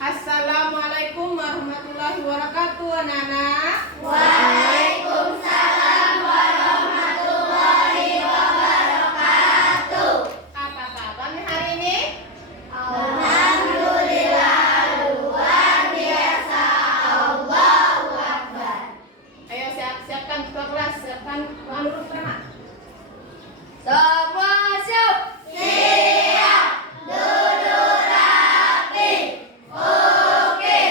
Assalamualaikum warahmatullahi wabarakatuh, anak-anak. Waalaikumsalam warahmatullahi wabarakatuh. Apa kabarnya hari ini? Alhamdulillah, luar biasa. Allahu Akbar. Ayo siapkan ketua kelas, siapkan huruf pertama. Semua siap. Siap. Duduk rapi. Oke.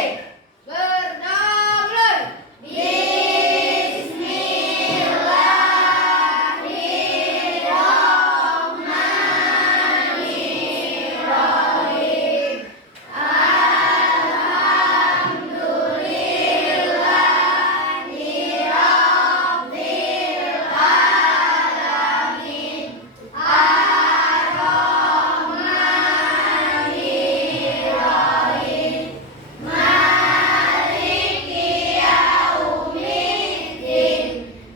Berdaulat. Bismillahirrahmanirrahim. Alhamdulillahirabbil alamin. Ar-Rahmanir-Rahim. Maliki yaumiddin.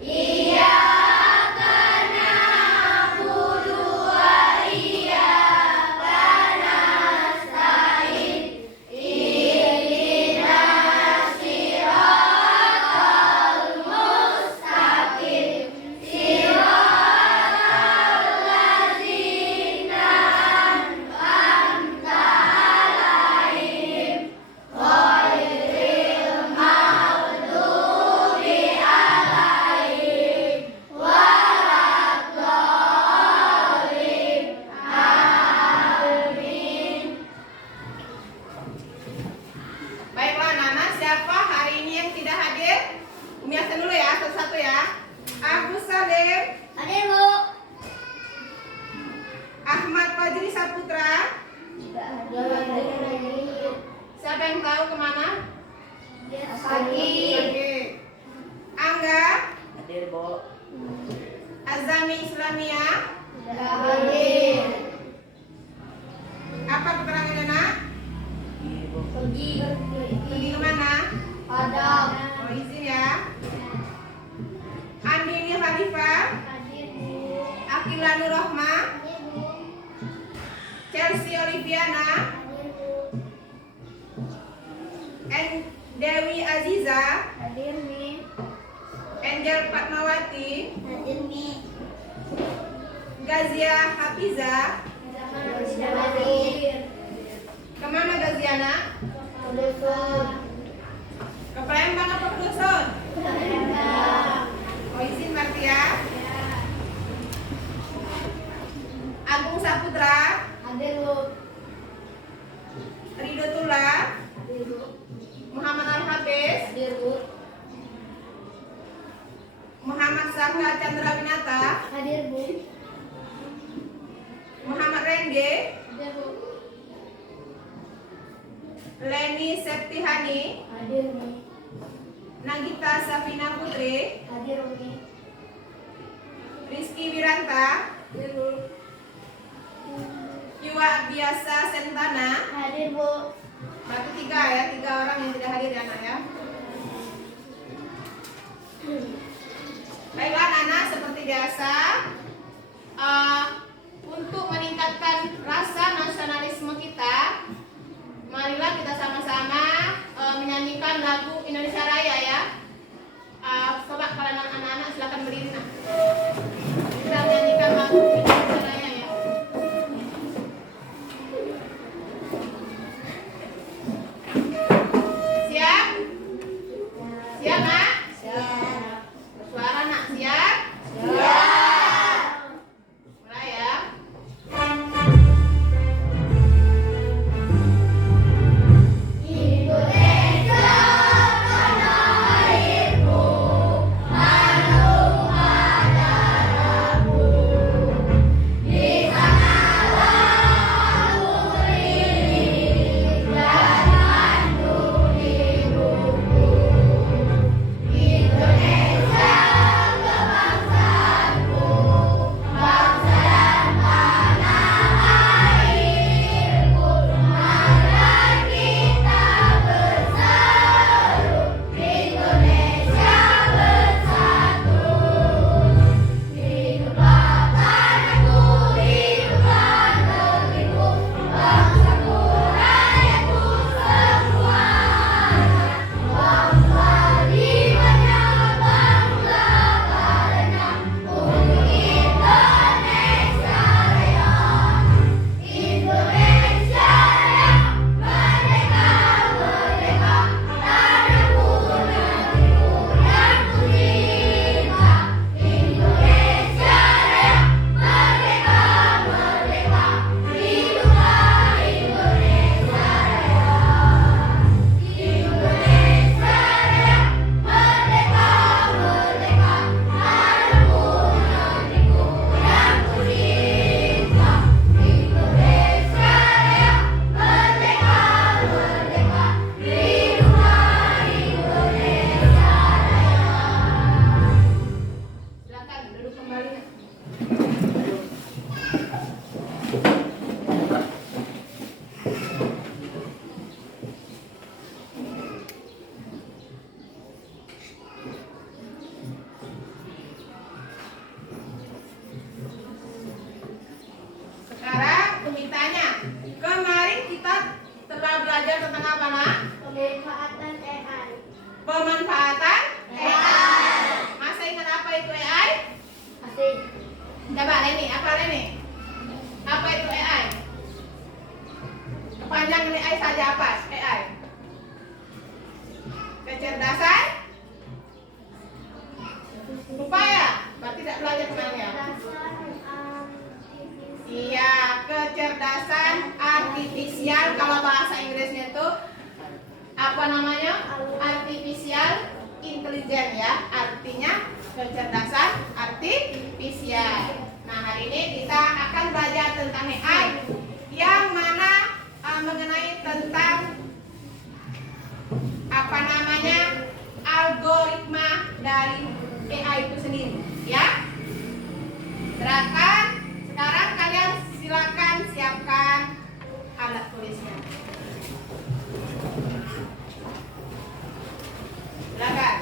Iyyaka na'budu wa iyyaka nasta'in. Ihdinas siratal mustaqim. Siratal ladzina an'amta 'alaihim ghairil maghdubi 'alaihim waladdallin. Amin. Baiklah anak-anak, siapa hari ini yang tidak hadir? Umi absen dulu ya, satu-satu ya. Agus Salim, Hadir, Bu. Ahmad Fajri Saputra. Hadir. Siapa yang tahu kemana? Pagi. Oke. Angga, Hadir, Bu. Azami Islamia. Hadir. Apa keterangannya nak? Pergi. Pergi kemana? Padang. Oh, izin ya. Andini Khalifah, Hadir, Bu. Akila Nurrohma, Hadir, Bu. Chelsea Oliviana, Hadir, Bu. Dewi Aziza, Hadir, Mi. Angel Fatmawati, Hadir, Mi. Gazia Hafiza. Hadir. Kemana Gaziana? Dusun. Ke Palembang apa ke dusun? Palembang. Oh, izin berarti ya. Agung Saputra, Hadir, Bu. Ridho Tula, Hadir, Bu. Muhammad Al-Hafiz, Hadir, Bu. Muhammad Saka Chandra Winata, Hadir, Bu. Muhammad Renge, Hadir, Bu. Leni Septihani, Hadir, Mi. Nagita Safina Putri, Hadir, Mi. Rizky Wiranta, Hadir, Bu. Yuwa Biasa Sentana. Hadir, Bu. Berarti tiga orang yang tidak hadir ya anak ya. Baiklah anak-anak, seperti biasa untuk meningkatkan rasa nasionalisme kita, marilah kita sama-sama menyanyikan lagu Indonesia Raya ya. Coba kalian anak-anak silakan berdiri nak. Kita menyanyikan lagu Indonesia Raya ya. Siap? Siap nak? Siap. Suara nak siap? Siap. Mulai ya. Indonesia tanah belajar tentang apa, Nak? Pemanfaatan AI. Pemanfaatan AI. Masih ingat apa itu AI? Masih. Coba Leni, apa Leni? Apa itu AI? Kepanjangan AI saja apa? AI. Kecerdasan? Lupa ya? Berarti tidak belajar kemarin ya? Iya, kecerdasan artifisial. Kalau bahasa Inggrisnya itu apa namanya? Artificial intelligence ya. Artinya kecerdasan artifisial. Nah, hari ini kita akan belajar tentang AI yang mana mengenai tentang apa namanya? Algoritma dari AI itu sendiri, ya. Sekarang kalian silakan siapkan alat tulisnya. Silakan.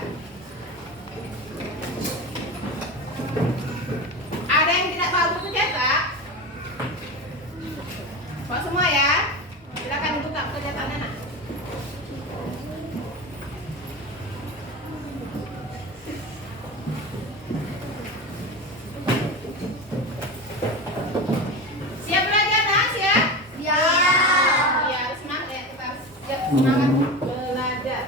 Ada yang tidak bawa buku cetak? Bawa semua ya. Silakan buka buku cetaknya, Nak. Siap belajar, Nak? Siap? Ya. Iya, semangat ya, kita harus semangat belajar.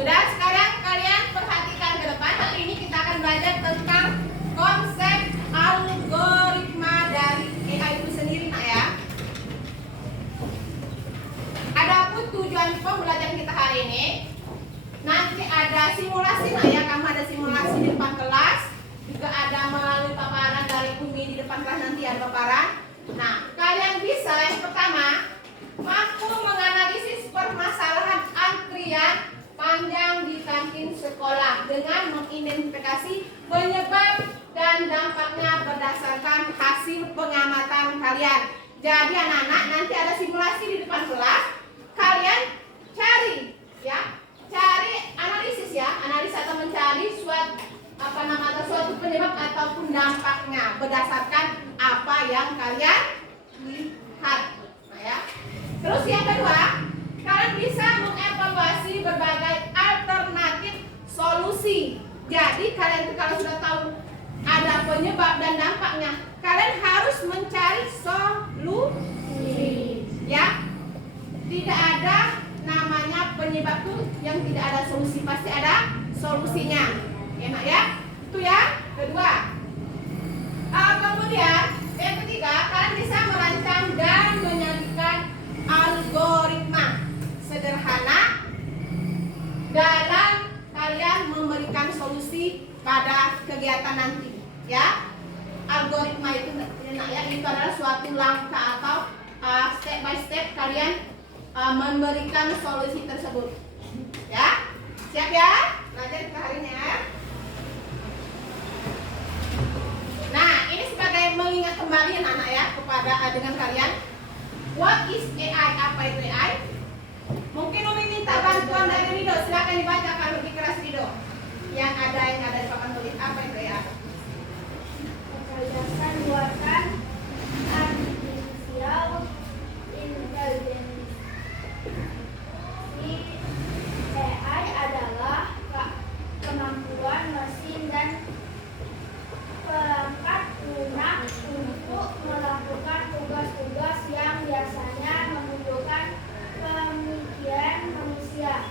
Sudah, sekarang kalian perhatikan ke depan. Hari ini kita akan belajar tentang konsep algoritma dari AI itu sendiri, Nak ya. Adapun tujuan pembelajaran kita hari ini, nanti ada simulasi, Nak ya. Kamu ada simulasi di depan kelas, juga ada melalui paparan dari Umi di depan kelas, nanti ada paparan. Nah, kalian bisa yang pertama mampu menganalisis permasalahan antrian panjang di kantin sekolah dengan mengidentifikasi penyebab dan dampaknya berdasarkan hasil pengamatan kalian. Jadi anak-anak, nanti ada simulasi di depan kelas, kalian cari ya, cari analisis ya, analisis atau mencari suatu penyebab ataupun dampaknya berdasarkan apa yang kalian lihat. Nah, ya. Terus yang kedua, kalian bisa mengevaluasi berbagai alternatif solusi. Jadi kalian itu kalau sudah tahu ada penyebab dan dampaknya, kalian harus mencari solusi. Ya, tidak ada namanya penyebab tuh yang tidak ada solusi, pasti ada solusinya. Enak ya? Itu ya. Kedua. Kemudian yang ketiga, kalian bisa merancang dan menyajikan algoritma sederhana dalam kalian memberikan solusi pada kegiatan nanti, ya. Algoritma itu enak ya, itu adalah suatu langkah atau step by step kalian memberikan solusi tersebut, ya. Siap ya? Belajar kita hari ini ya. Nah, ini sebagai mengingat kembali anak ya kepada dengan kalian. What is AI? Apa itu AI? Mungkin Umi minta bantuan dari Rido. Silakan dibacakan lebih keras Rido. Yang ada di papan tulis. Apa itu AI? Kecerdasan buatan artificial intelligence. AI adalah kemampuan mesin dan perangkat lunak untuk melakukan tugas-tugas yang biasanya membutuhkan pemikiran manusia.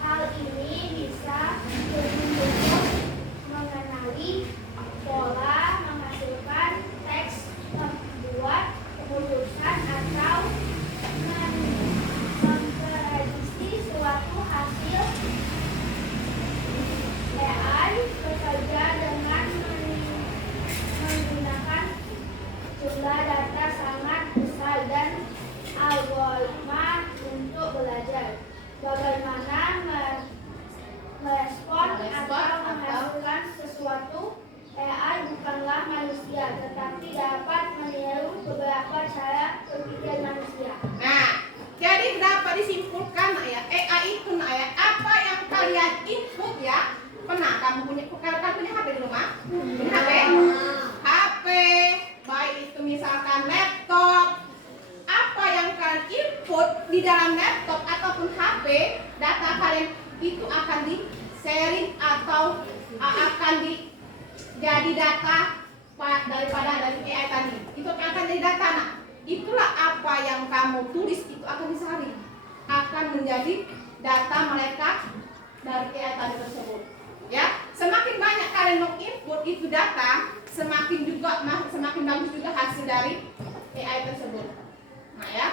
Hal ini bisa untuk mengenali pola, menghasilkan teks Nah, kamu punya HP di rumah? Punya HP? HP, baik itu misalkan laptop. Apa yang kalian input di dalam laptop ataupun HP, data kalian itu akan di sharing atau akan jadi data dari AI tadi. Itu akan jadi data. Nah, itulah apa yang kamu tulis itu akan disaring, akan menjadi data mereka dari AI tadi tersebut. Ya, semakin banyak kalian menginput itu data, semakin bagus juga hasil dari AI tersebut. Nah, ya.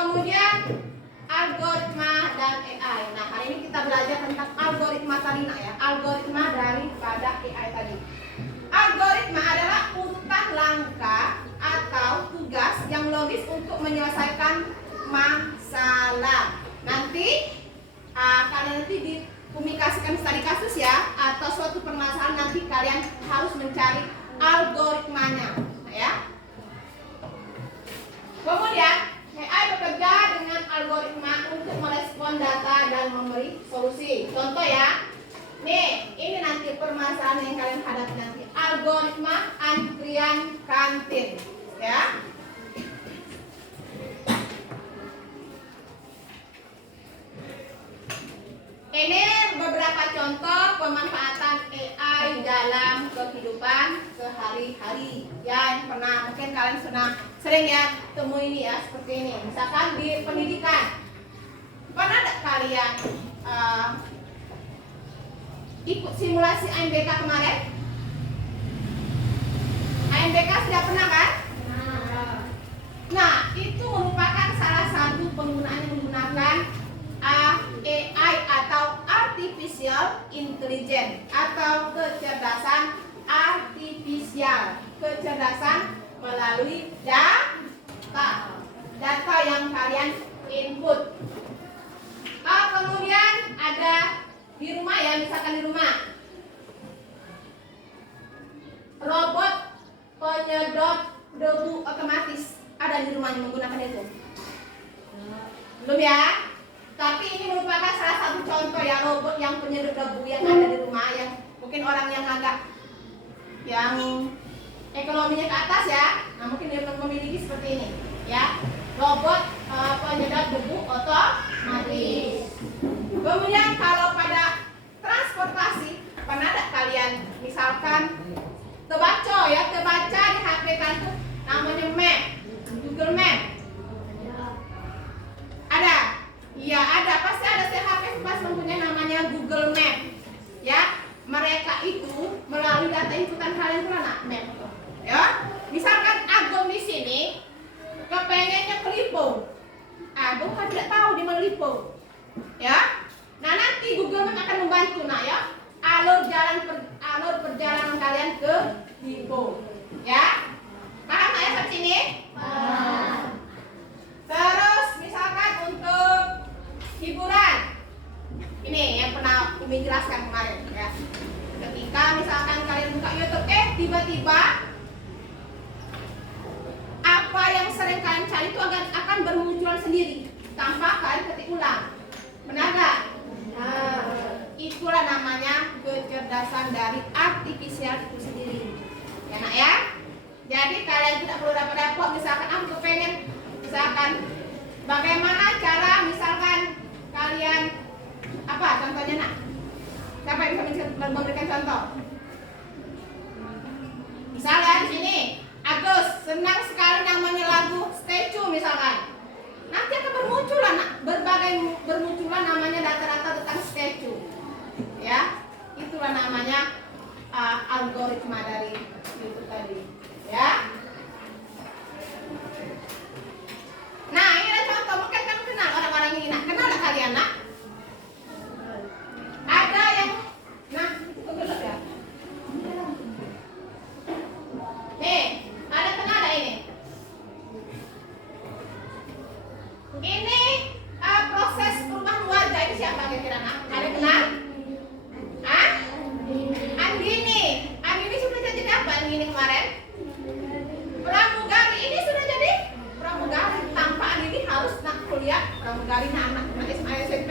Kemudian algoritma dan AI. Nah, hari ini kita belajar tentang algoritma tadi, nah ya, algoritma daripada AI tadi. Algoritma adalah urutan langkah atau tugas yang logis untuk menyelesaikan masalah. Nanti kalian dikomunikasikan studi kasus ya, atau suatu permasalahan nanti kalian harus mencari algoritmanya, nah, ya. Kemudian AI bekerja dengan algoritma untuk merespon data dan memberi solusi. Contoh ya, nih ini nanti permasalahan yang kalian hadapi nanti, algoritma antrian kantin, ya. Ini beberapa contoh pemanfaatan AI dalam kehidupan sehari-hari ya, yang pernah mungkin kalian sering ya temui ini ya, seperti ini. Misalkan di pendidikan, pernah ada kalian ikut simulasi AMBK kemarin? AMBK sudah pernah kan? Nah, itu merupakan salah satu penggunaannya menggunakan AI atau artificial intelligence atau kecerdasan artifisial, kecerdasan melalui data yang kalian input. Kemudian ada di rumah ya, misalkan di rumah robot penyedot debu otomatis, ada di rumahnya menggunakan itu? Belum ya? Tapi ini merupakan salah satu contoh ya, robot yang penyedot debu yang ada di rumah, yang mungkin orang yang agak yang ekonominya ke atas ya, nah mungkin dia memiliki seperti ini ya, robot penyedot debu otomatis. Kemudian kalau pada transportasi, pernah ada kalian misalkan terbaca di HP kan tuh namanya map, Google Map. Ada? Iya ada, pasti ada HP pas mempunyai namanya Google Map. Ya, mereka itu melalui data inputan kalian tuh anak map. Ya, misalkan Agung di sini kepengennya ke Lipo. Agung kan tidak tahu di mana Lipo. Ya. Nah, nanti Google Map akan membantu nah ya, alur perjalanan kalian ke Lipo. Ya. Paham ya sampai sini? Paham. Terus misalkan untuk hiburan, ini yang pernah Umi jelaskan kemarin ya. Ketika misalkan kalian buka YouTube, tiba-tiba apa yang sering kalian cari itu akan bermunculan sendiri tanpa kalian ketik ulang. Benar nggak? Nah, itulah namanya kecerdasan dari artifisial itu sendiri. Ya nak ya. Jadi kalian tidak perlu repot-repot. Misalkan aku pengen, misalkan bagaimana cara misalkan kalian apa contohnya nak? Siapa yang bisa memberikan contoh? Misalnya di sini Agus senang sekali namanya lagu Statue misalkan. Nanti akan bermunculan namanya data-data tentang Statue. Ya, itulah namanya algoritma dari YouTube tadi. Ya. Nah, ini ada contoh, mungkin kamu kenal orang-orang ini nak. Kenal nggak kalian nak? Ada yang, nah itu gelap ya. Nih, ada kenal ada ini. Ini proses perubahan wajah ini siapa kira-kira nak? Ada kenal? Anggini. Anggini sudah jadi apa Anggini kemarin? Pramugari. Ini sudah jadi pramugari. Tanpa Anggini harus nak kuliah pramugari, anak SMA SMP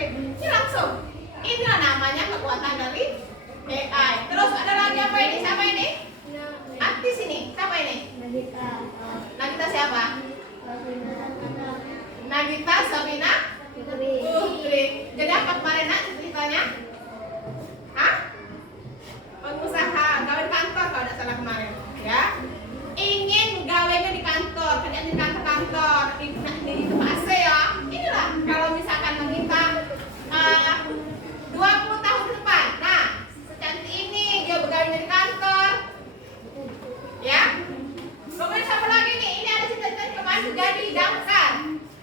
siapa? Nagita Sabina Putri. Jadi apa kemarin nak ceritanya? Hah? Pengusaha, gawe di kantor kalau tidak salah kemarin, ya. Ingin gawenya di kantor, kerjaan di kantor-kantor, di tempat AC ya. Inilah kalau misalkan Nagita 20 tahun ke depan. Nah, secantik ini dia begawinya di kantor. Ya. Kemudian siapa lagi nih? Ini ada cita-cita kemarin jadi damkar.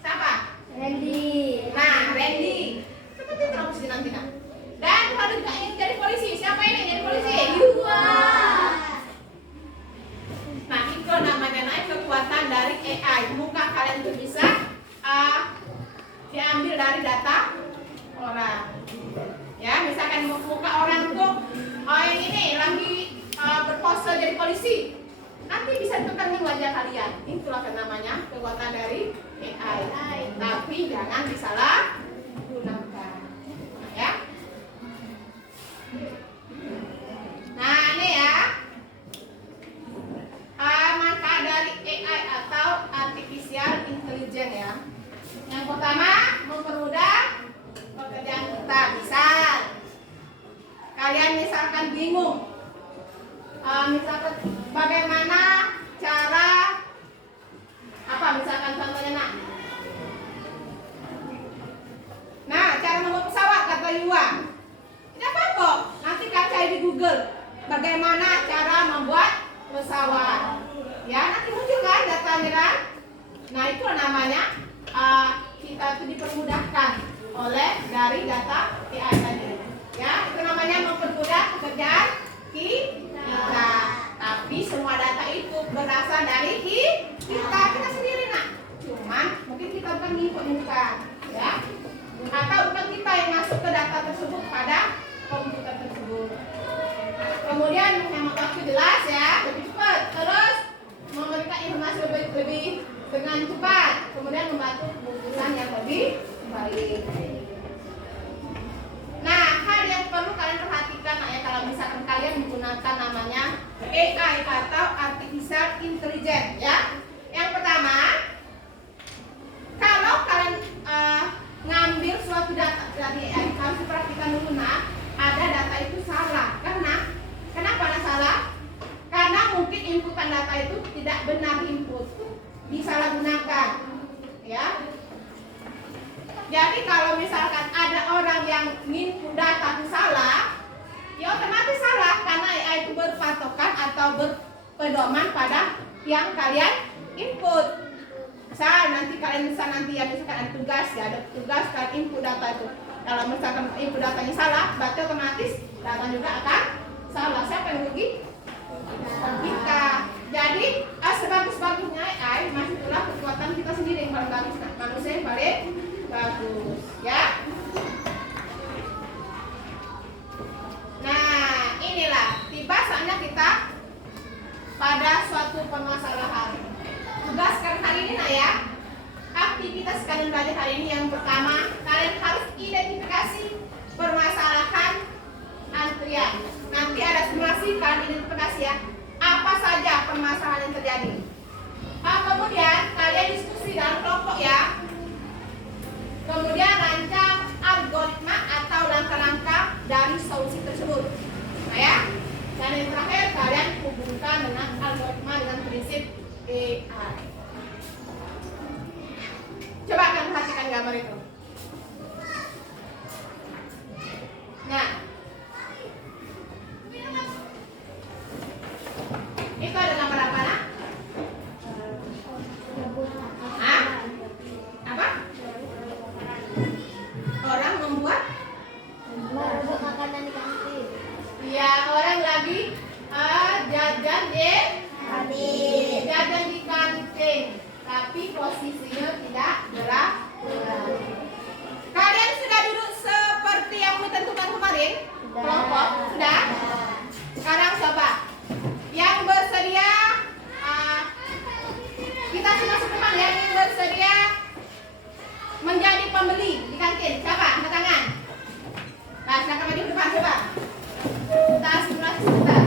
Siapa? Randy. Nah, Randy. Seperti itu harus dinantikan. Dan kalau juga ingin jadi polisi, siapa ini jadi polisi? Yuwa. Nah, itu namanya naik kekuatan dari AI. Muka kalian itu bisa diambil dari data orang. Ya, misalkan muka orang tuh yang ini lagi berpose jadi polisi. Nanti bisa ditekan wajah kalian. Itulah namanya kekuatan dari AI. Tapi jangan disalahgunakan. Ya. Nah, ini ya. Manfaat dari AI atau artificial intelligence ya. Yang pertama, mempermudah pekerjaan kita. Misal kalian misalkan bingung, misalkan bagaimana cara apa, misalkan contohnya nak. Nah, cara membuat pesawat kata Yuwa. Tidak apa-apa, nanti kalian cari di Google bagaimana cara membuat pesawat. Ya, nanti muncul kan datanya kan. Nah, itu namanya kita itu dipermudahkan oleh dari data AI tadi. Ya, itu namanya mempermudah pekerjaan kita. Tapi semua data itu berasal dari kita sendiri nak. Cuman mungkin kita bukan input-inputkan, ya. Atau bukan kita yang masuk ke data tersebut pada komputer tersebut. Kemudian menghemat waktu jelas ya, lebih cepat. Terus memberikan informasi lebih dengan cepat. Kemudian membantu keputusan yang lebih baik. Nah, hal yang perlu kalian perhatikan ya kalau misalkan kalian menggunakan namanya AI atau artificial intelligence ya. Yang pertama, kalau kalian ngambil suatu data dari AI harus diperhatikan dulu nah, ada data itu salah. Kenapa ada salah? Karena mungkin inputan data itu tidak benar input, disalahgunakan. Ya. Jadi kalau misalkan ada orang yang input data itu salah, ya otomatis salah karena AI itu berpatokan atau berpedoman pada yang kalian input. Misal nanti kalian misalkan ada tugas ya, ada tugas kalian input data itu. Kalau misalkan input datanya salah, berarti otomatis data juga akan salah. Siapa yang rugi? Kita. Jadi sebagus-bagusnya AI masih itulah kekuatan kita sendiri yang paling bagus, manusia yang paling bagus, ya. Nah, inilah tiba saatnya kita pada suatu permasalahan. Tugas sekarang hari ini nah ya. Aktivitas kalian belajar hari ini yang pertama, kalian harus identifikasi permasalahan antrian. Nanti ada simulasi kalian identifikasi ya. Apa saja permasalahan yang terjadi. Kemudian kalian diskusi dalam kelompok ya. Kemudian rancang algoritma atau langkah-langkah dari solusi tersebut. Nah ya. Dan yang terakhir kalian hubungkan dengan algoritma dengan prinsip AI. Coba kalian perhatikan gambar itu. Nah, itu ada gambar apa nak? Hah? Apa? Orang membuat makanan di kantin. ya, orang lagi jajan di kantin, tapi posisinya tidak gerak. Kalian sudah duduk seperti yang ditentukan kemarin? Kelompok sudah? Sekarang coba yang bersedia, kita semua depan ya, yang bersedia menjadi pembeli di kantin. Siapa? Angkat tangan. Nah, silakan maju ke depan coba. Kita simulasi sebentar.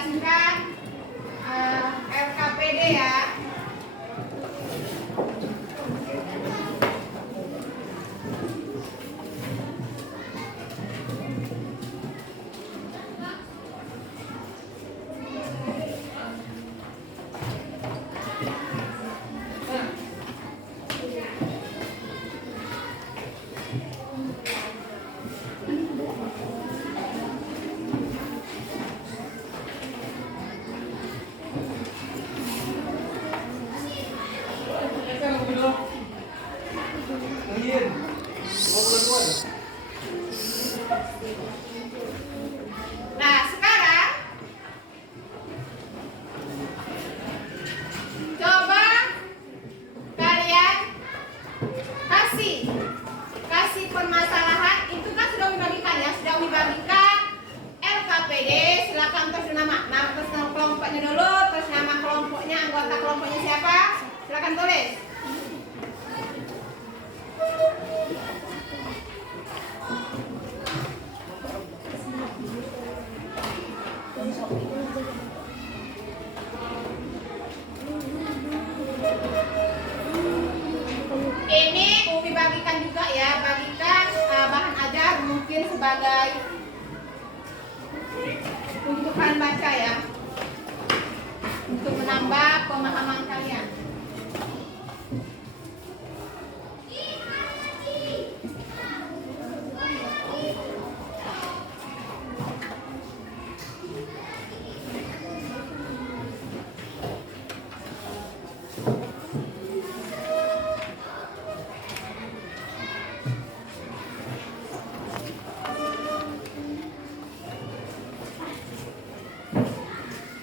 dikasihkan LKPD ya. Nah, sekarang coba kalian kasih permasalahan. Itu kan sudah dibagikan ya, sudah dibagikan LKPD. Silakan terus nama kelompoknya dulu, terus nama kelompoknya, anggota kelompoknya siapa? Silakan tulis. Ini Umi bagikan juga ya, bagikan bahan ajar mungkin sebagai untuk kalian baca ya, untuk menambah pemahaman kalian.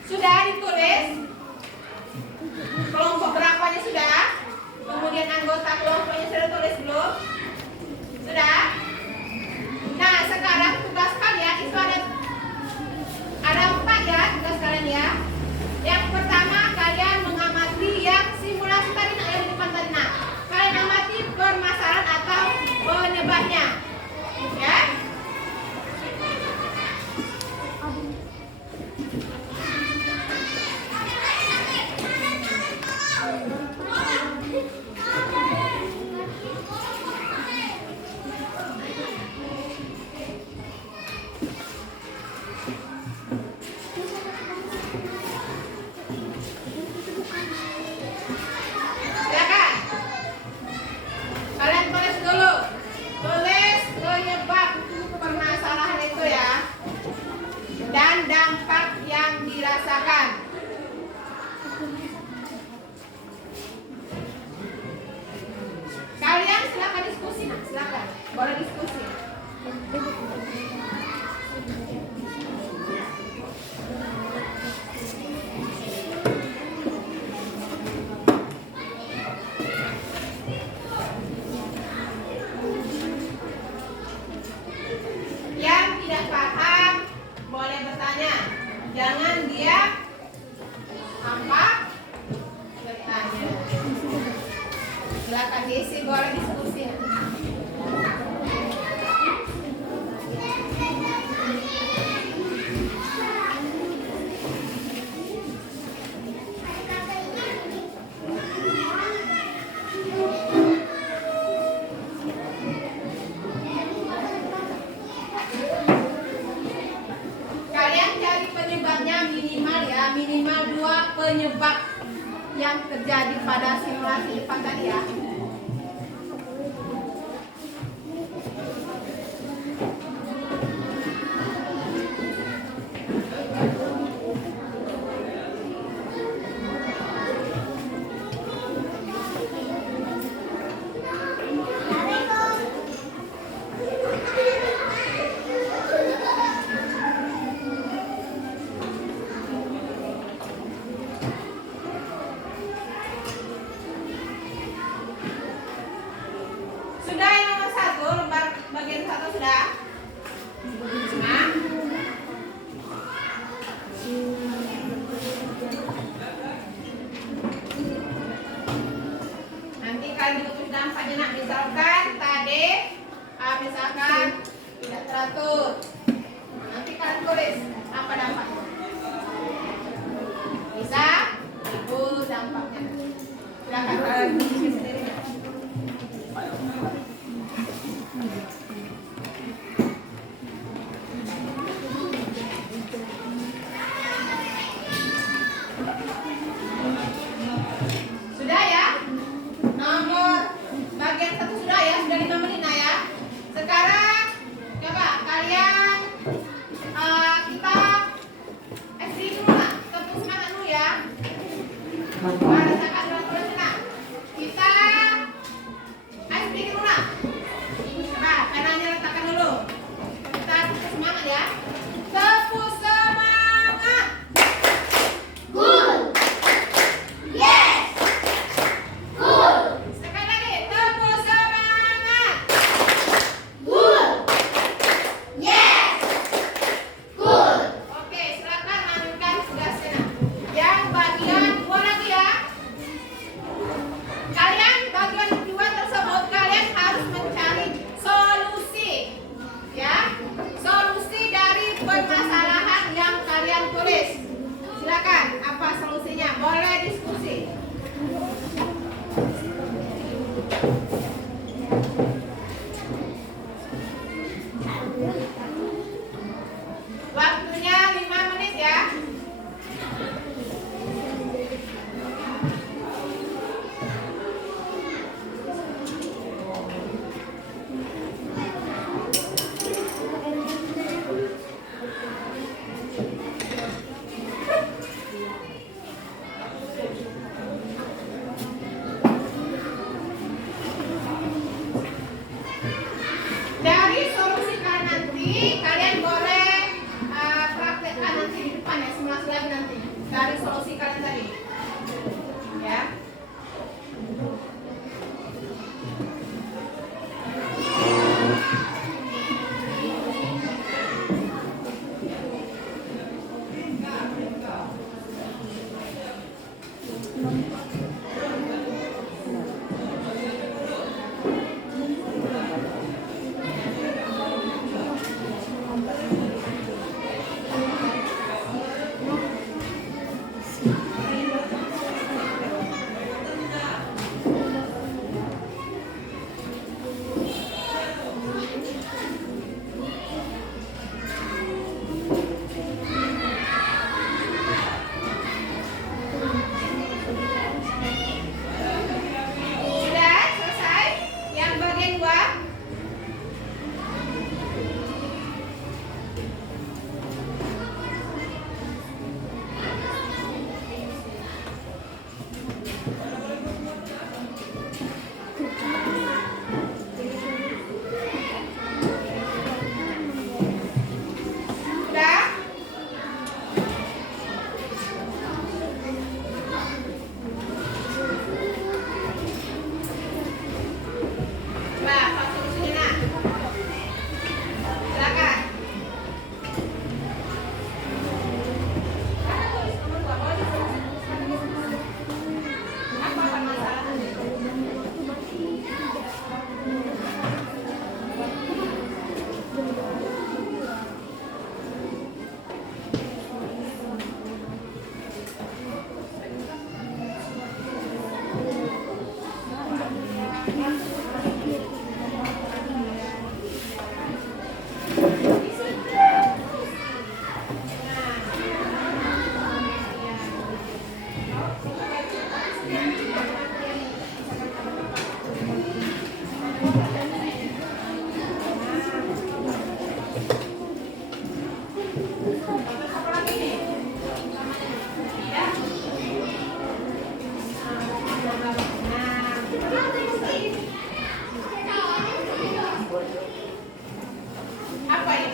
Sudah ditulis kelompok berapanya sudah? Kemudian anggota kelompoknya sudah tulis belum? Sudah? Nah, sekarang tugas kalian itu ada 4 ya tugas kalian ya. Yang pertama kalian mengamati yang simulasi tadi yang di depan tadi. Nah, kalian amati permasalahan atau penyebabnya. Ya? Silakan. Kalian tulis dulu. Tulis penyebab permasalahan itu ya. Dan dampak yang dirasakan. Kalian silakan diskusi, nah, silakan. Boleh diskusi. Yang tidak paham boleh bertanya. Jangan diam. Apa? Bertanya. Silakan diisi, boleh diskusi. Kalian cari penyebabnya minimal ya, minimal 2 penyebab yang terjadi pada simulasi depan tadi ya. Sudah yang nomor 1, lembar bagian 1 sudah? Nah. Nanti kalian tulis dampaknya nak. Misalkan tadi misalkan tidak teratur. Nanti kalian tulis apa dampaknya.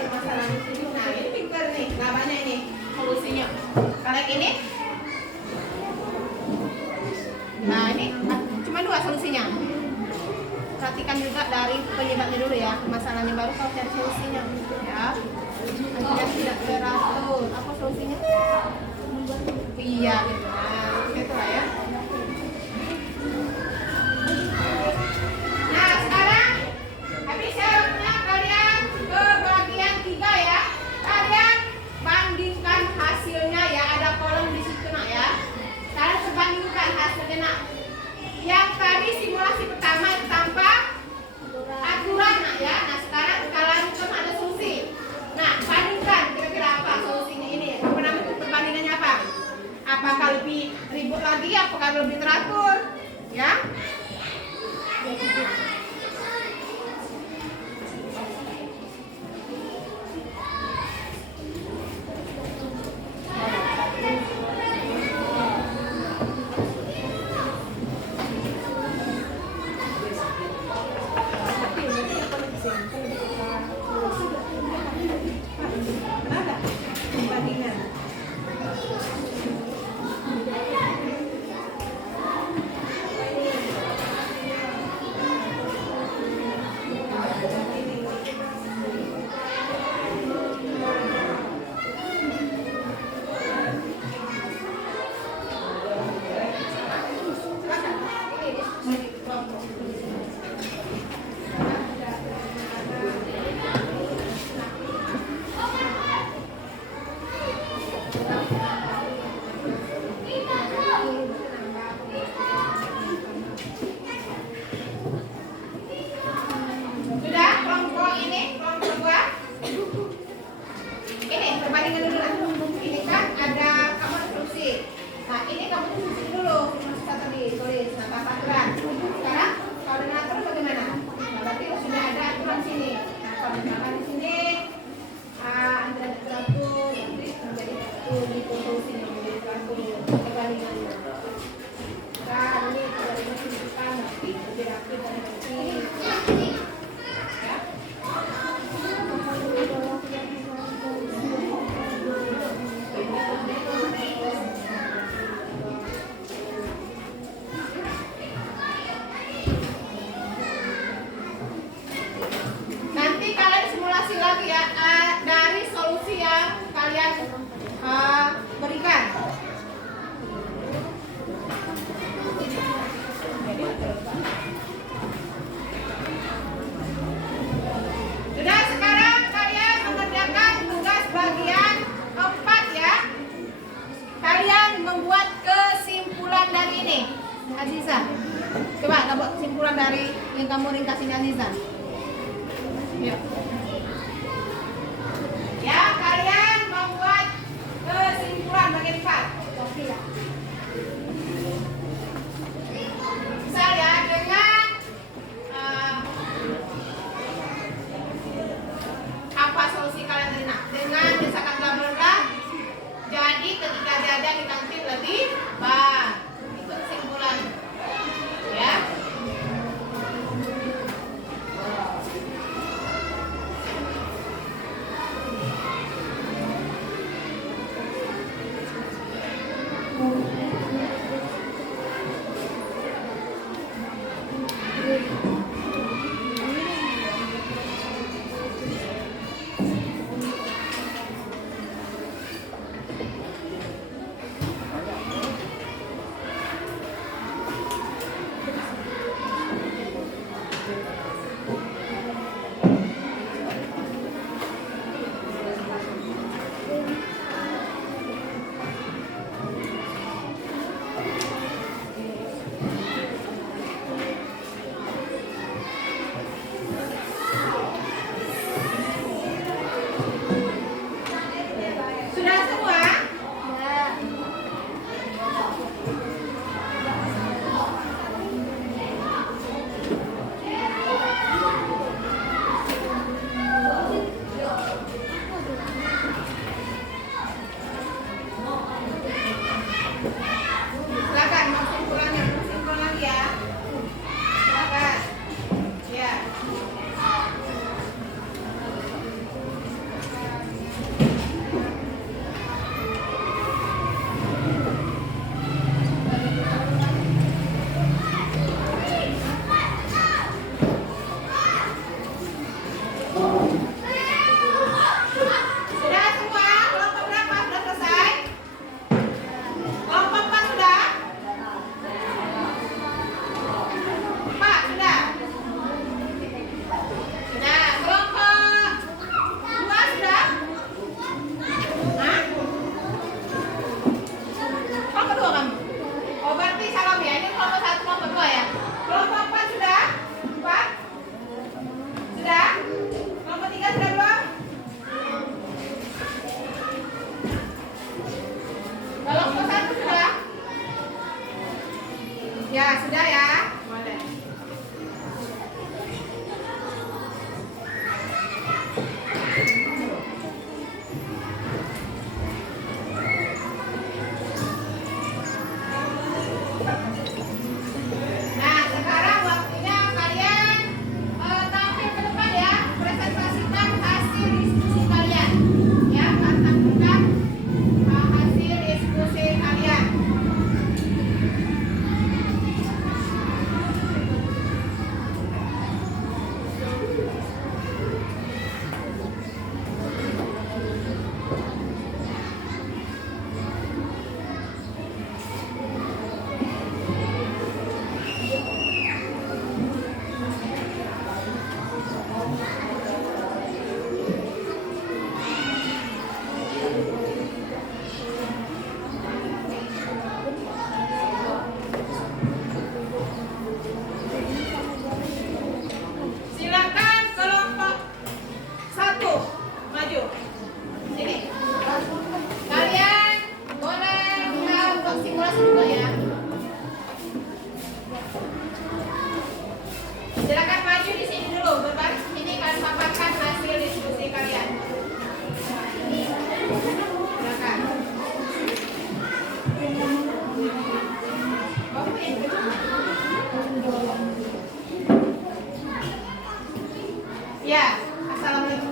cari masalah di sini. Nah, ini pintar nih, namanya ini solusinya. Kalau ini, nah ini cuma 2 solusinya. Perhatikan juga dari penyebabnya dulu ya, masalahnya baru kau cari solusinya ya. Nanti tidak teratur. Apa solusinya? Iya, gitu. Nah, gitu lah ya. Nah, sekarang habis jawabnya kalian ke bagian 3 ya. Kalian bandingkan hasilnya ya, ada kolom di situ nak ya. Kalian perbandingkan hasilnya nak. Yang tadi simulasi pertama itu tanpa aturan nak ya. Nah, sekarang kalian kan ada solusi. Nah, bandingkan kira-kira apa solusinya ini? Apa namanya perbandingannya apa? Apakah lebih ribut lagi? Apakah lebih teratur? Ya? Ada perbandingan. Sudah kelompok ini, kelompok 2. Ini perbandingan dulu lah. Ini kan ada kamu ada solusi. Nah, ini kamu solusi dulu. Bisa tadi tulis nah aturan. Sekarang kalau dengan aturan bagaimana? Nah, berarti sudah ada aturan sini. Nah, kalau misalkan di sini ada teratur, nanti menjadi satu di solusinya menjadi teratur perbandingannya. Nah, ini perbandingan menunjukkan nanti lebih rapi dan bersih. Ya. Nanti kalian simulasi lagi ya dari solusi yang kalian berikan. Sudah, sekarang kalian mengerjakan tugas bagian 4 ya. Kalian membuat kesimpulan dari ini. Aziza, coba kamu buat kesimpulan dari yang kamu ringkas ini Aziza. Yuk. Ya, kalian membuat kesimpulan bagian 4. Saya dengan apa solusi kalian tadi nak? Dengan misalkan bla bla bla. Jadi ketika jajan di kantin lebih baik. Itu kesimpulan. Ya.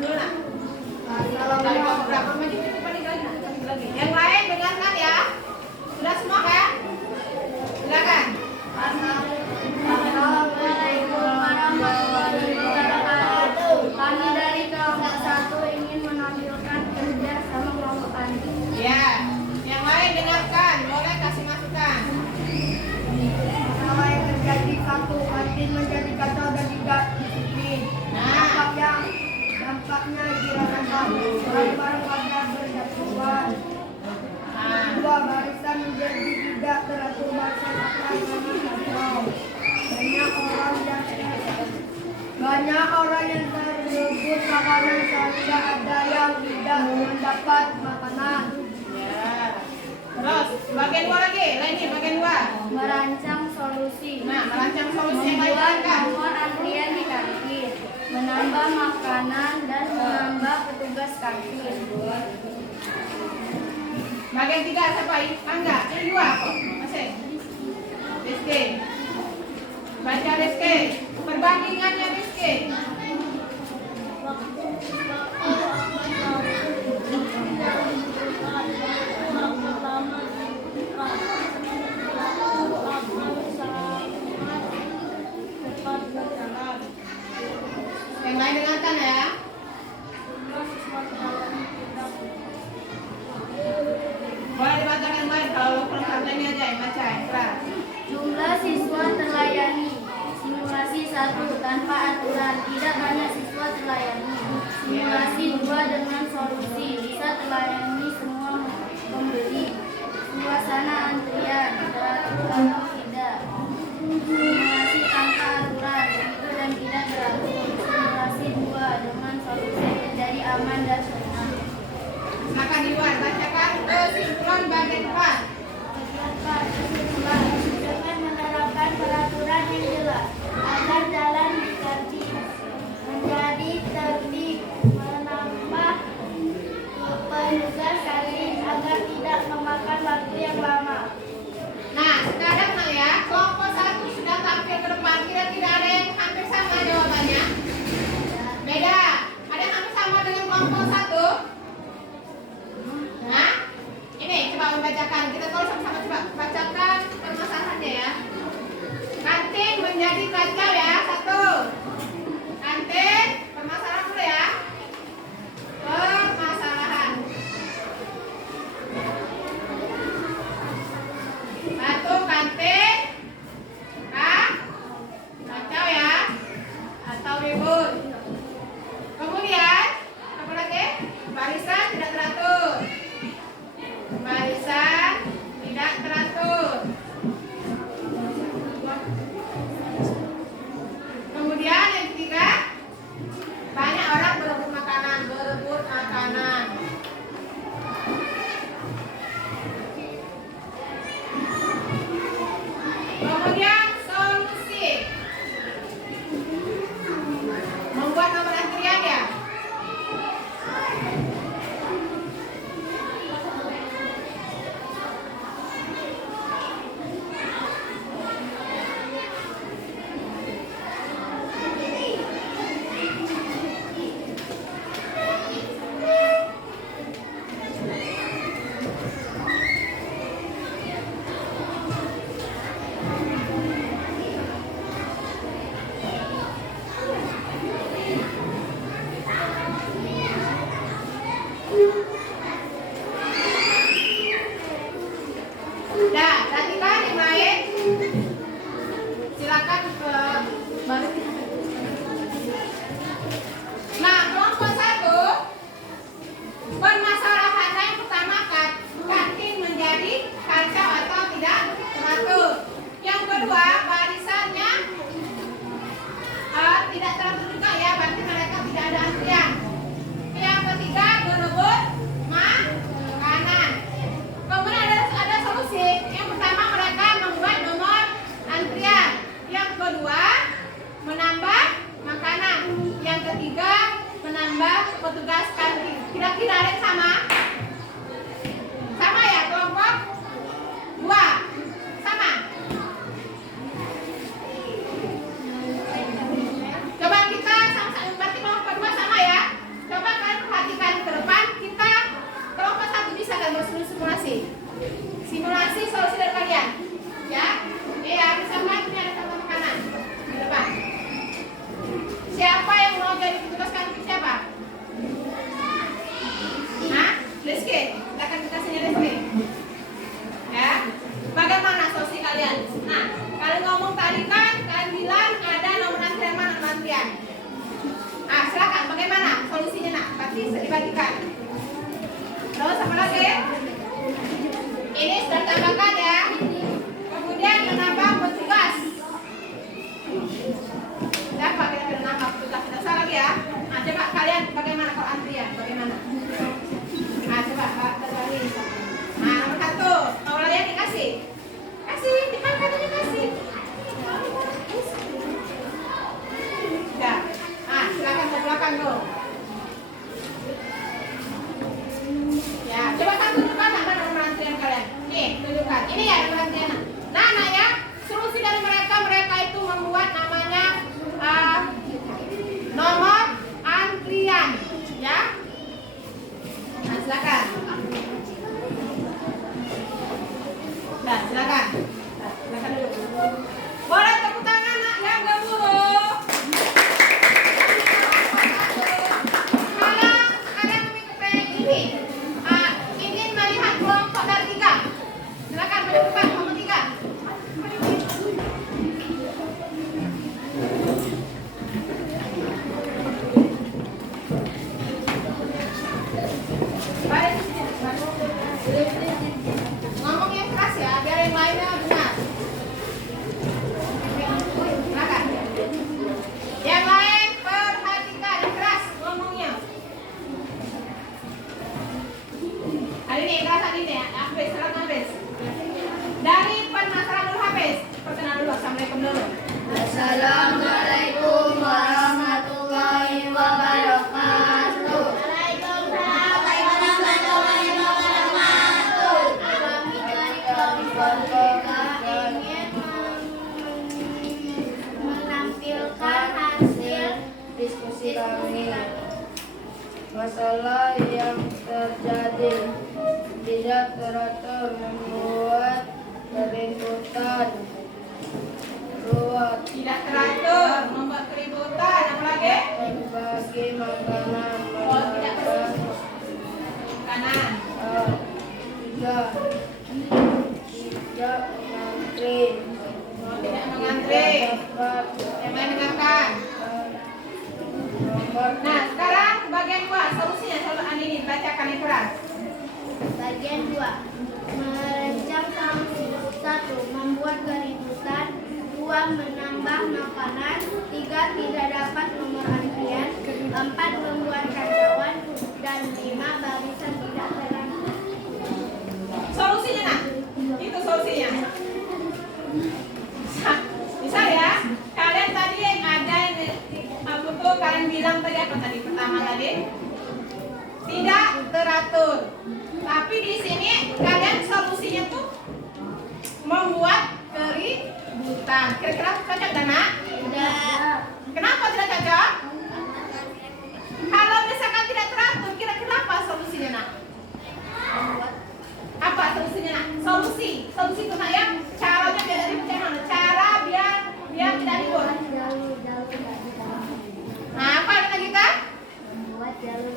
dulu nah. Dari kelompok berapa maju lagi. Yang lain dengarkan ya. Sudah semua kan? Silakan. Assalamualaikum warahmatullahi wabarakatuh. Kami dari kelompok 1 ingin menampilkan kerja sama kelompok kami. Ya. Yang lain dengarkan. Boleh kasih masukan. Masalah yang terjadi satu, kantin menjadi kacau dan tidak disiplin. Dampaknya dirasakan barang-barang warga berjatuhan. Dua, barisan menjadi tidak teratur, barisan kacau. Banyak orang yang terrebut makanan sehingga ada yang tidak mendapat makanan. Ya. Terus bagian 2 lagi. Lagi bagian 2. Merancang solusi. Nah, merancang solusi yang lain Membuat kan? nomor antrian di kantin, menambah makanan dan menambah petugas kantin. Bagian 3 siapa? Angga. Ini 2 kok. Masih. Rizky. Baca Rizky. Perbandingannya Rizky. Yang lain dengarkan ya. Boleh dibacakan yang lain. Kalau kurang satu ini aja yang baca. Keras. Jumlah siswa terlayani. Simulasi 1 tanpa aturan, tidak banyak siswa terlayani. Simulasi 2 dengan solusi, bisa terlayani semua pembeli. Suasana antrian, teratur atau tidak. Simulasi tanpa aturan, begitu dan tidak teratur. Simulasi 2 dengan solusi, menjadi aman dan senang. Silakan Iwan bacakan kesimpulan bagian 4. Kesimpulan, dengan menerapkan peraturan yang jelas agar jalan di kantin menjadi tertib, menambah petugas kantin agar tidak memakan waktu yang lama. Nah, sekarang nah ya, kelompok 1 sudah tampil ke depan. Kira-kira ada yang hampir sama jawabannya? Beda. Ada yang hampir sama dengan kelompok 1? Nah, ini coba membacakan. Kita tulis sama-sama, coba bacakan permasalahannya ya. Kantin menjadi kacau ya. 1. Kantin, permasalahan dulu ya. Permasalahan. 1. Kantin kacau ya, atau ribut. Kemudian apa lagi? Barisan tidak teratur. Barisan tidak teratur. Kemudian yang ketiga, banyak orang berebut makanan. Kemudian solusi, membuat nomor antrian ya. Nah, perhatikan yang lain. Silakan ke baru. Nah, kelompok 1 permasalahannya yang pertama kantin menjadi kacau atau tidak teratur. Yang kedua, barisannya tidak teratur juga ya, berarti mereka tidak ada antrian. Yang ketiga, berebut makanan. Kemudian ada solusi. Yang pertama, mereka membuat nomor antrian. Yang kedua, menambah makanan. Yang ketiga, menambah petugas kantin. Kira-kira ada yang sama? Sama ya, kelompok 2? Sama? Coba kita sama-sama, berarti kelompok 2 sama ya? Coba sisa dibagikan. Terus apa lagi? Ini sudah tambahkan ya. Kemudian menambah petugas. Siapa kira-kira nambah petugas? Tidak salah lagi ya. Nah, coba kalian bagaimana kalau antrian? Bagaimana? Nah, coba Kak Tazali. Nah, nomor 1. Aurelian dikasih. Kasih, dimakan aja kasih. Ya. Nah, silakan ke belakang dulu. Ya, coba kan tunjukkan mana nomor antrian kalian. Nih, tunjukkan. Ini ya nomor antrian. Nah, ya, solusi dari mereka itu membuat namanya nomor antrian, ya. Nah, silakan. Nah, silakan. Nah, silakan dulu. Boleh tepuk tangan nak yang nggak buruk. Kalau kalian mengikuti ini, ingin melihat kelompok dari 3, silakan menunjukkan nomor 3. Ngomong yang keras ya, biar yang lainnya dengar. Silakan. Yang lain perhatikan keras ngomongnya. Hari ini keras hari ini ya, habis, silakan habis. Dari penasaran dulu habis. Perkenalan dulu, assalamualaikum dulu. Assalamualaikum warahmatullahi wabarakatuh. Kami dari kelompok ingin menampilkan hasil diskusi kami. Masalah yang terjadi tidak teratur membuat keributan, ruwet, Tidak teratur, membuat keributan, apa lagi? berbagi makanan, Oh, tidak terus. Kanan. tidak mengantri, Oh, tidak mengantri. dapat Yang lain dengarkan. nomor Nah, sekarang bagian 2, solusinya soal ini bacakan yang keras. Bagian 2. Merancang solusi. 1. Membuat keributan. 2. Menambah makanan. 3. Tidak dapat nomor antrian. 4. Membuat kacauan. Dan 5. Barisan tidak teratur. Solusinya nak, itu solusinya. Bisa ya? Kalian tadi ada yang apa tuh kalian bilang tadi apa tadi pertama tadi? Tidak teratur. Tapi di sini kalian solusinya tuh membuat keributan. Kira-kira cocok dan nak? Tidak. Kenapa tidak cocok? Kalau misalkan tidak teratur, kira-kira apa solusinya nak? Apa solusinya nak? Solusi itu nak ya. Caranya biar ribut yang mana? Cara biar tidak ribut. Nah, apa kata kita? Membuat jalur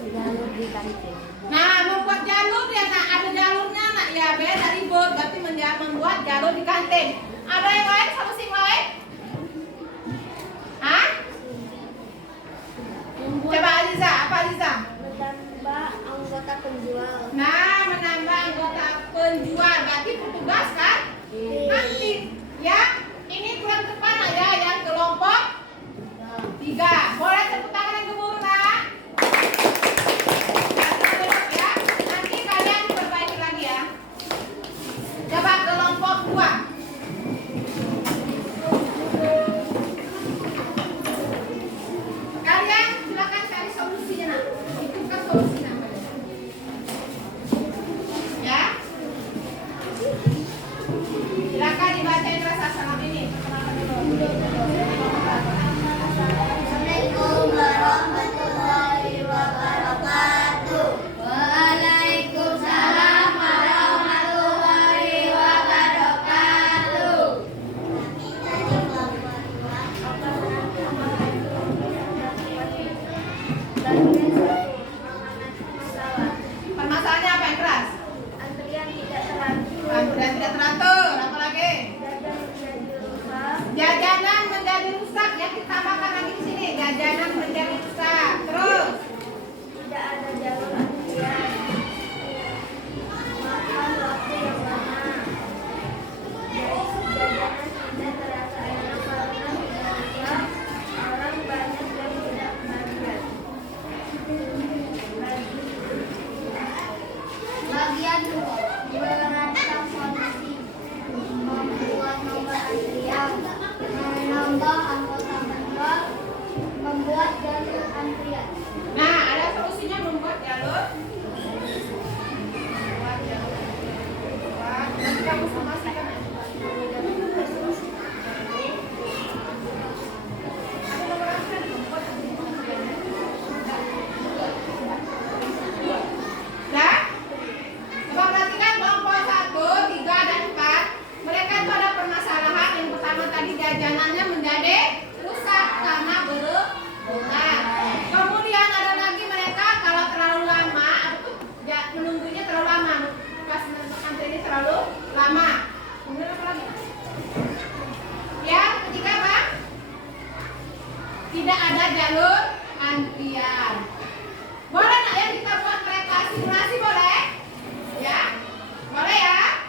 di kantin. Nah, membuat jalur ya nak. Ada jalurnya nak ya. Biar ribut. Berarti membuat jalur di kantin. Ada yang lain? Solusi yang lain? Hah? Coba Aliza. Apa Aliza? Menambah anggota penjual. Nah, menambah anggota penjual. Berarti petugas kan? Nanti ya. Ini kurang depan ya yang kelompok 3. Boleh tepuk tangan yang gemuruh nak? Ya. Nanti kalian perbaiki lagi ya. Coba kelompok 2. Kalian silakan cari solusinya nak. Itu kan solusinya. Ya. Silakan dibacain rasa salam ini. Assalamualaikum warahmatullahi wabarakatuh. Waalaikumsalam warahmatullahi wabarakatuh. kedua, merancang solusi, membuat nomor antrian, menambah anggota manual, membuat jalur antrian. Nah, ada solusinya membuat jalur. Nanti kamu somasikan. Ada nomor antrian membuat antrian. Nah, coba perhatikan kelompok 1, 3, dan 4. Mereka itu ada permasalahan. Yang pertama tadi jajanannya menjadi rusak karena berebutan. Kemudian ada lagi mereka kalau terlalu lama, menunggunya terlalu lama, pas antriannya terlalu lama. Kemudian apa lagi? Yang ketiga apa? Tidak ada jalur antrian. Boleh nggak ya kita buat mereka simulasi, boleh? Ya, boleh ya.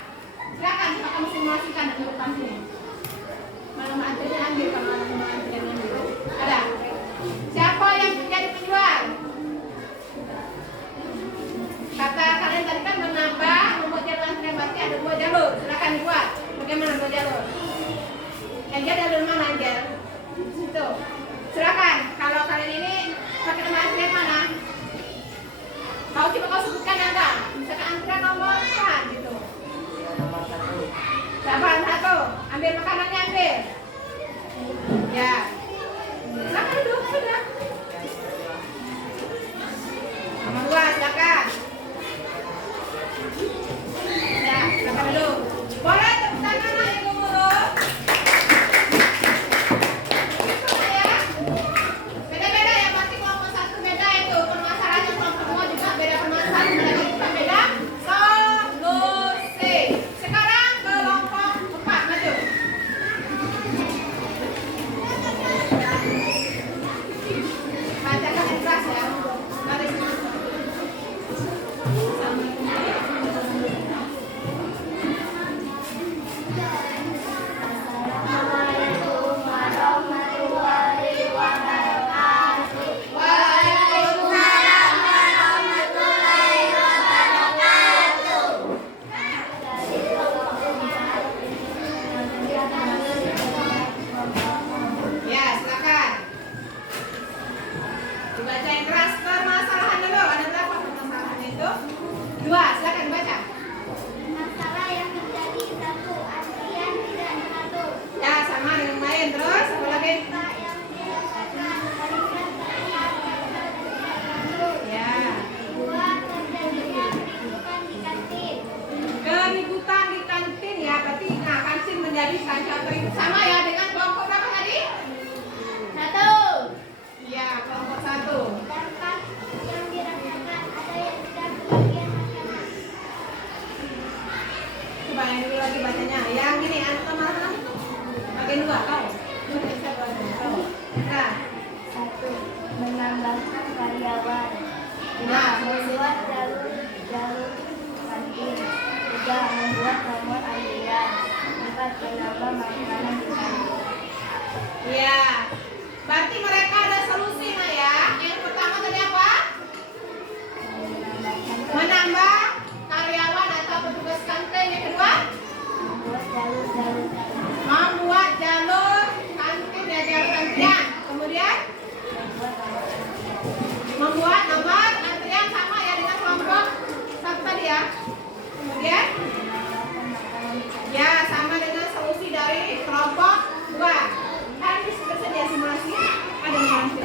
Silakan kita kamu simulasikan di depan sini. Mana antrian ambil, kalau ada antrian ambil. Ada. Siapa yang menjadi penjual? Kata kalian tadi kan menambah, membuat jalur antrian, berarti ada 2 jalur. Silakan dibuat. Bagaimana 2 jalur? Angel jalur mana Angel? Situ. Silakan. Kalau kalian ini pakai nomor antrian mana? Kau coba kau sebutkan ada. Misalkan antrian nomor 4 gitu. Sabar 1. Ambil makanannya, ambil. Ya. Silakan duduk sudah. Nomor 2 silakan. Ya, silakan duduk. Boleh tepuk tangan lah ibu guru. Itu ya. Beda-beda ya, pasti kelompok 1 beda itu permasalahannya, kelompok 2 juga beda permasalahan, mereka juga beda solusi. Sekarang kelompok 4 maju. Bacakan yang keras ya. Mari. Assalamualaikum warahmatullahi wabarakatuh. Waalaikumsalam warahmatullahi wabarakatuh. Ya, silakan. Dibaca yang keras permasalahan dulu. Ada berapa permasalahannya itu? 2, silakan baca. Masalah yang terjadi 1, antrian tidak teratur. Ya, sama dengan main. Terus apa lagi? Pak yang dirasakan antrian terlihat karena tidak teratur. Ya. 2, terjadinya keributan di kantin. Keributan di kantin ya, berarti nah kantin menjadi kancah keribut. Sama ya dengan kelompok berapa tadi? 1. Iya, kelompok 1. Dampak yang dirasakan ada yang tidak kebagian makanan. Coba yang dulu lagi bacanya. Yang ini antum mana? Bagian 2 kau. Bisa baca kau. Nah, 1. Menambahkan karyawan. Nah, Membuat jalur kantin. 3. Membuat nomor antrian. 4. Menambah makanan di kantin. iya. Berarti mereka ada solusi nah ya. Yang pertama tadi apa? Menambah karyawan atau petugas kantin. Yang kedua, membuat jalur kantin ya, jalur antrian. Kemudian membuat nomor antrian sama ya dengan kelompok 1 tadi ya. Kemudian ya sama dengan solusi dari kelompok 2. Kan bisa saja simulasi ada nomor antrian.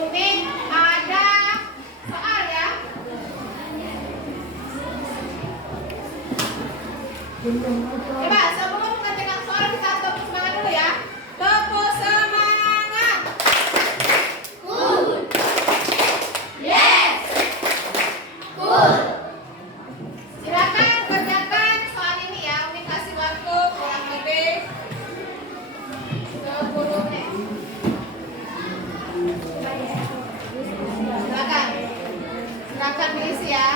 Umi ada soal ya. Coba sebelum mengerjakan soal kita tepuk semangat dulu ya. Tepuk semangat. Good. Yes. Good. Silakan kerjakan soal ini ya. Umi kasih waktu kurang lebih 10 menit. Silakan. Silakan diisi ya.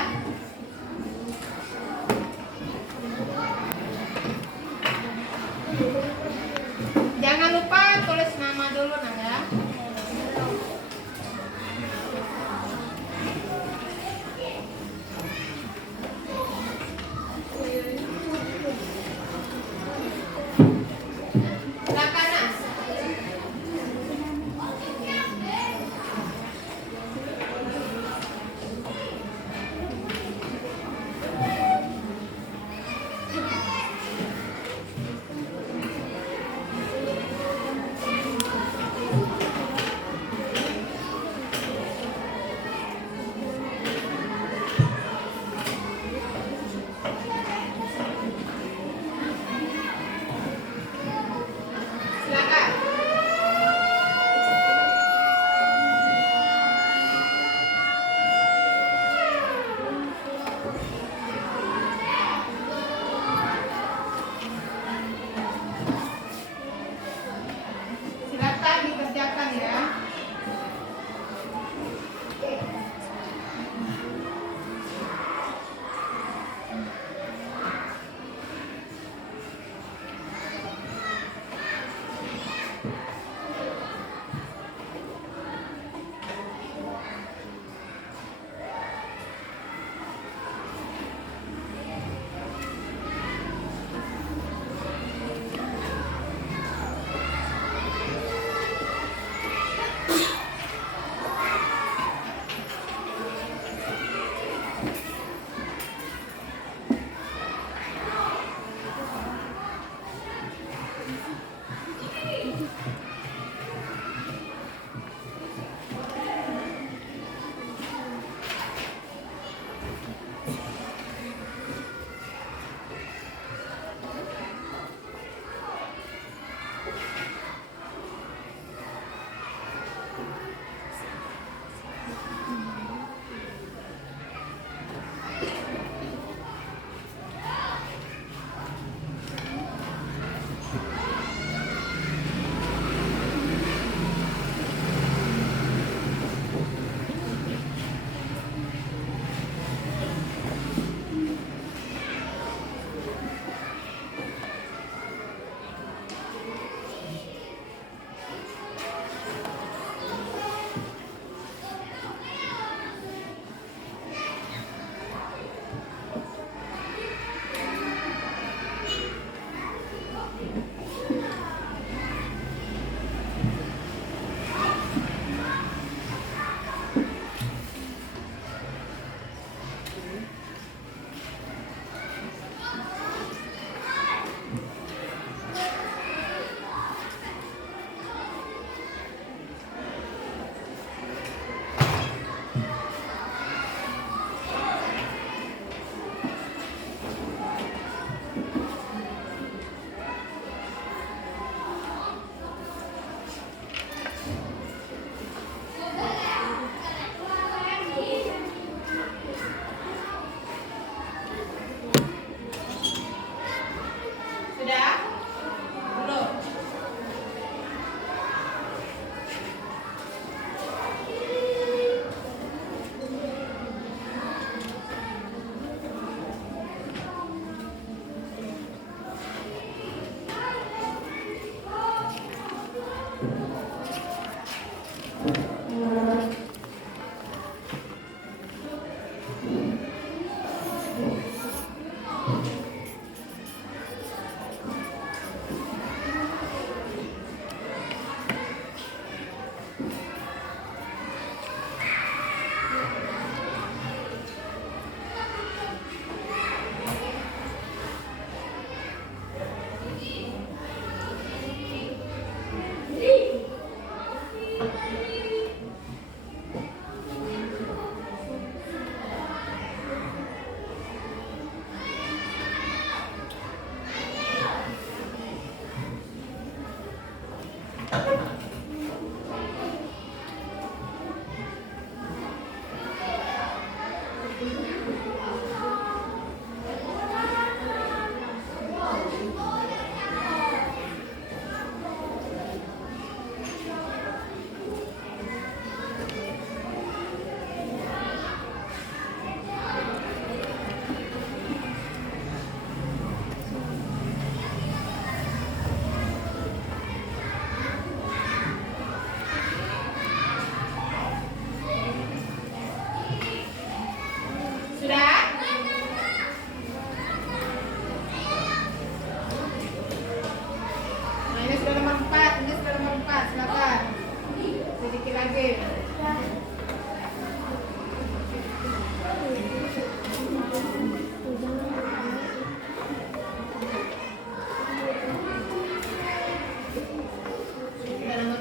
Nomor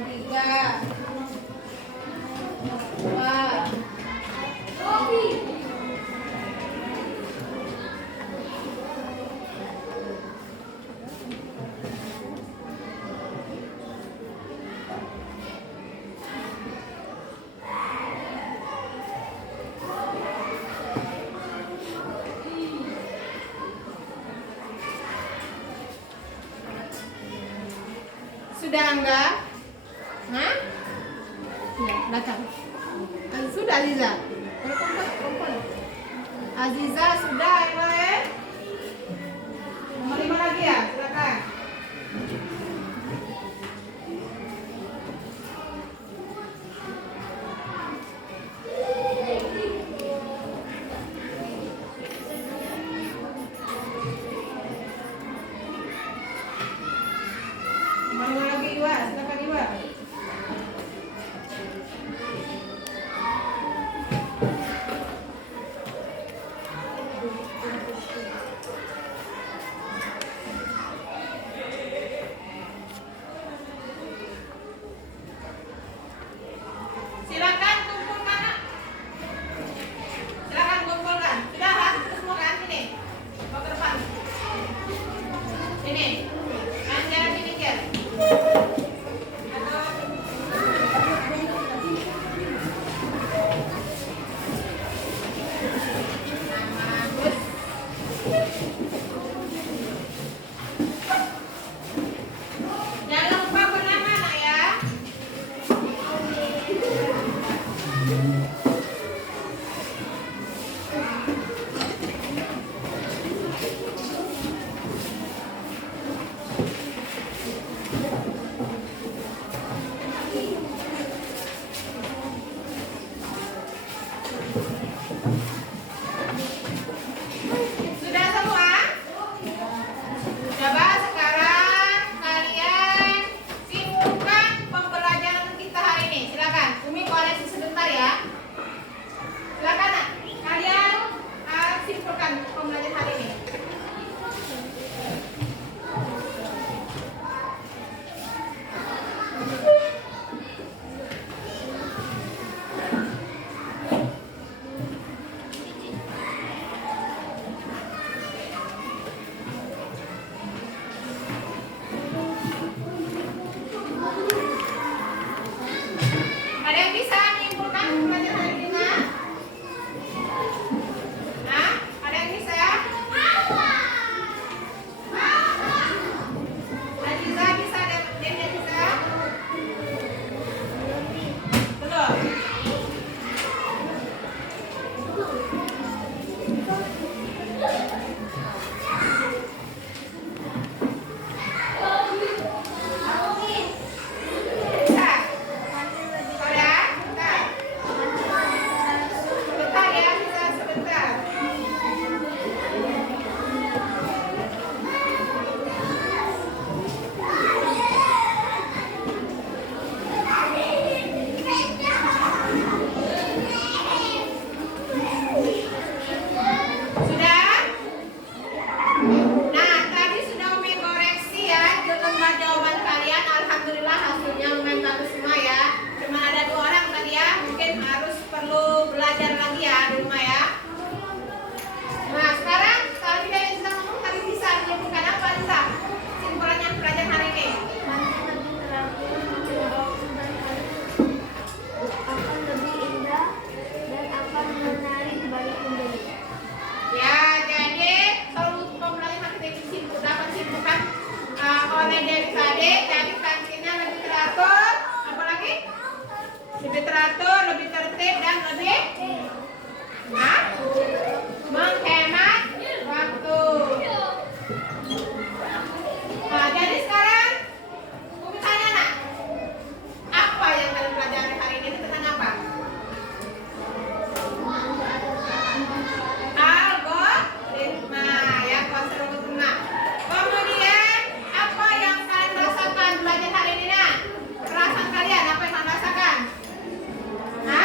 3. 2. Sudah enggak? Hah? Ya, belakang. Sudah Aziza. Perempuan. Aziza sudah ya. Nomor 5 lagi ya, silakan. Nomor 5 lagi Iwa, silakan Iwa. Silakan kumpulkan. Nak. Silakan kumpulkan. Sudah rapi semua kan sini. Bawa ke depan. Sini. Kan jalan sini Ker. Bagus. Jangan lupa bernama Nak ya. Sudah semua? Coba sekarang kalian simpulkan pembelajaran kita hari ini. Silakan. Umi koreksi sebentar ya. Silakan Nak. Kalian simpulkan pembelajaran hari ini. Ada yang bisa menyimpulkan pembelajaran hari ini? Nak? Nah, ada yang bisa? Aziza bisa, Denia bisa? Belum. Bisa? Sudah? Bentar. Sebentar ya, bisa sebentar. Sudah? Nah, tadi sudah Umi koreksi ya lembar jawaban kalian. Alhamdulillah hasilnya lumayan bagus semua ya. Cuma ada 2 orang tadi ya, mungkin harus perlu belajar lagi ya di rumah ya. Nah, sekarang kalau tidak yang sedang ngomong tadi bisa menyimpulkan apa Lisa? Simpulannya pelajaran hari ini. Akan lebih indah dan akan menarik bagi pembeli. Ya, jadi seluruh pembelajaran kita dapat simpulkan oleh Dewi tadi. Jadi kantinnya lebih teratur, apa lagi? Lebih teratur, lebih tertib dan lebih menghemat waktu. Nah, jadi sekarang Umi tanya Nak, apa yang kalian pelajari hari ini tentang apa? Algoritma ya, konservatifnya. Kemudian apa yang kalian rasakan belajar hari ini Nak? Perasaan kalian apa yang kalian rasakan? Hah?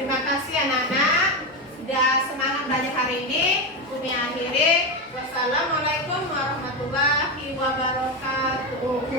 Terima kasih anak-anak sudah semangat belajar hari ini. Kami akhiri. Wassalamualaikum warahmatullahi wabarakatuh.